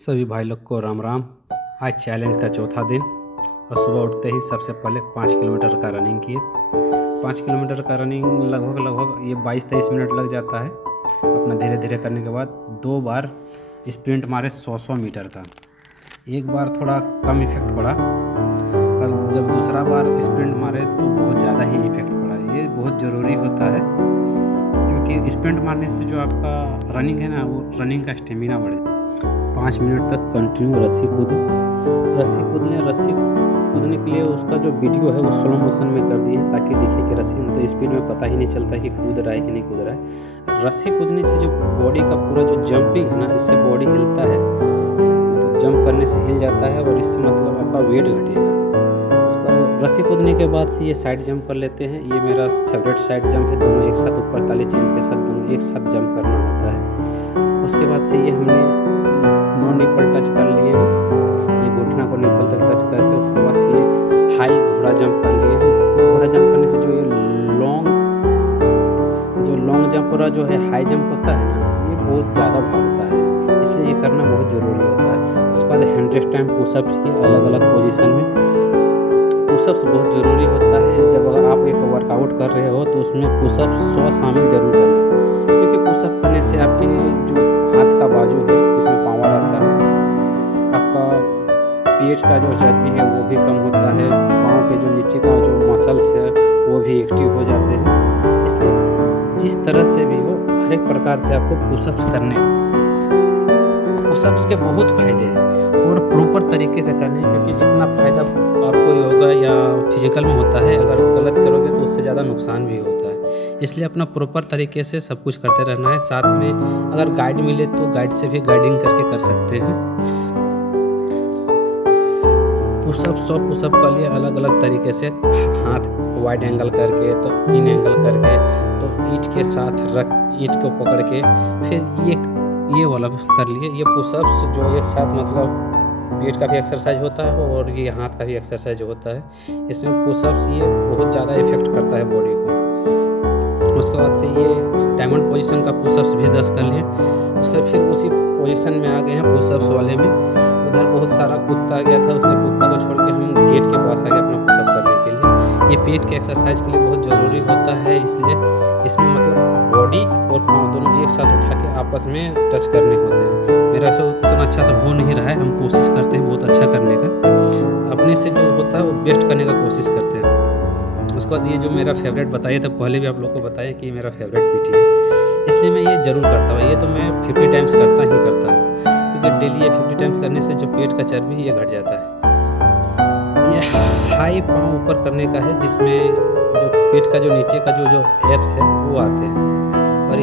सभी भाई लोग को राम राम। आज चैलेंज का चौथा दिन और सुबह उठते ही सबसे पहले 5 किलोमीटर का रनिंग किए। 5 किलोमीटर का रनिंग लगभग ये 22-23 मिनट लग जाता है। अपना धीरे धीरे करने के बाद 2 बार स्प्रिंट मारे 100 मीटर का। एक बार थोड़ा कम इफेक्ट पड़ा और जब दूसरा बार स्प्रिंट मारे तो बहुत ज़्यादा ही इफेक्ट पड़ा। ये बहुत ज़रूरी होता है क्योंकि स्प्रिंट मारने से जो आपका रनिंग है ना, वो रनिंग का स्टेमिना बढ़े। 5 मिनट तक कंटिन्यू रस्सी कूदने के लिए उसका जो वीडियो है वो स्लो मोशन में कर दिए ताकि दिखे कि रस्सी तो स्पीड में पता ही नहीं चलता कि कूद रहा है कि नहीं कूद रहा है। रस्सी कूदने से जो बॉडी का पूरा जो जंपिंग है ना, इससे बॉडी हिलता है, मतलब जंप करने से हिल जाता है और इससे मतलब आपका वेट घटेगा। उसका रस्सी कूदने के बाद ये साइड जंप कर लेते हैं। ये मेरा फेवरेट साइड जंप है। दोनों एक साथ ऊपर ताली चेंज के साथ दोनों एक साथ जंप करना होता है। उसके बाद से ये हमने 9 निपल टच कर लिए हैं, ये घुटना को निपल तक टच करके उसके बाद से ये हाई घोड़ा जंप कर लिए हैं। घोड़ा जंप करने से जो ये लॉन्ग जंप और जो है हाई जंप होता है ना, ये बहुत ज़्यादा भागता है, इसलिए ये करना बहुत ज़रूरी होता है। उसके बाद 100 टाइम पुशअप्स किए अलग अलग पोजीशन में। पुशअप्स बहुत ज़रूरी होता है। जब अगर आप एक वर्कआउट कर रहे हो तो उसमें पुशअप्स 100 शामिल जरूर करना, क्योंकि पुशअप करने से आपके जो हाथ का बाजू है इसमें पावर आता है, आपका पेट का जो चर्बी है वो भी कम होता है, पाँव के जो नीचे का जो मसल्स है वो भी एक्टिव हो जाते हैं। इसलिए जिस तरह से भी हो हर एक प्रकार से आपको पुशअप्स करने हैं। पुशअप्स के बहुत फायदे हैं और प्रॉपर तरीके से करने हैं, क्योंकि जितना फायदा आपको योगा या फिजिकल में होता है, अगर गलत करोगे तो उससे ज़्यादा नुकसान भी होता है। इसलिए अपना प्रॉपर तरीके से सब कुछ करते रहना है। साथ में अगर गाइड मिले तो गाइड से भी गाइडिंग करके कर सकते हैं। पुशअप 100 पुशअप के लिए अलग अलग तरीके से हाथ वाइड एंगल करके, तो इन एंगल करके, तो ईंट के साथ रख ईंट को पकड़ के फिर ये वाला कर लिए। ये पुशअप्स जो एक साथ मतलब पेट का भी एक्सरसाइज होता है और ये हाथ का भी एक्सरसाइज होता है। इसमें पुशअप्स ये बहुत ज़्यादा इफेक्ट करता है बॉडी को। उसके बाद से ये डायमंड पोजीशन का पुशअप्स भी 10 कर लिए। उसके बाद फिर उसी पोजीशन में आ गए हैं पुशअप्स वाले में। उधर बहुत सारा कुत्ता गया था, उसने कुत्ता को छोड़ के हम गेट के पास आ गए अपना पुशअप करने के लिए। ये पेट के एक्सरसाइज के लिए बहुत ज़रूरी होता है, इसलिए इसमें मतलब बॉडी और पाँव दोनों एक साथ उठा के आपस में टच करने होते हैं। मेरा से उतना अच्छा से हो नहीं रहा है, हम कोशिश करते हैं बहुत अच्छा करने का, अपने से जो होता है वो बेस्ट करने का कोशिश करते हैं। उसके बाद ये जो मेरा फेवरेट बताइए, तो पहले भी आप लोगों को बताया कि ये मेरा फेवरेट पीटी है, इसलिए मैं ये ज़रूर करता हूँ। ये तो मैं 50 टाइम्स करता हूँ, क्योंकि डेली ये 50 टाइम्स करने से जो पेट का चर्बी ये घट जाता है। ये हाई पाँव ऊपर करने का है, जिसमें जो पेट का जो नीचे का जो एब्स है वो आते हैं। और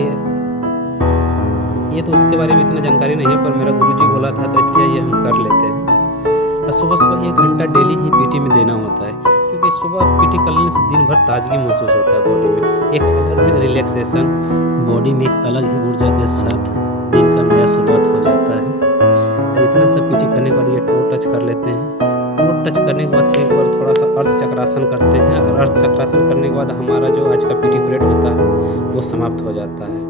ये तो उसके बारे में इतना जानकारी नहीं है, पर मेरा गुरुजी बोला था तो इसलिए ये हम कर लेते हैं। और सुबह 1 घंटा डेली ही पीटी में देना होता है, क्योंकि सुबह पीटी करने से दिन भर ताजगी महसूस होता है बॉडी में, एक अलग ही रिलैक्सेशन, बॉडी में एक अलग ही ऊर्जा के साथ दिन का नया शुरुआत हो जाता है। और इतना सब पीटी करने के बाद ये टो टच कर लेते हैं। टो टच करने के बाद से एक बार थोड़ा सा अर्ध चक्रासन करते हैं, और अर्ध चक्रासन करने के बाद हमारा जो आज का पीटी पीरियड होता है वो समाप्त हो जाता है।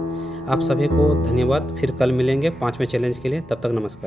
आप सभी को धन्यवाद। फिर कल मिलेंगे 5वें चैलेंज के लिए, तब तक नमस्कार।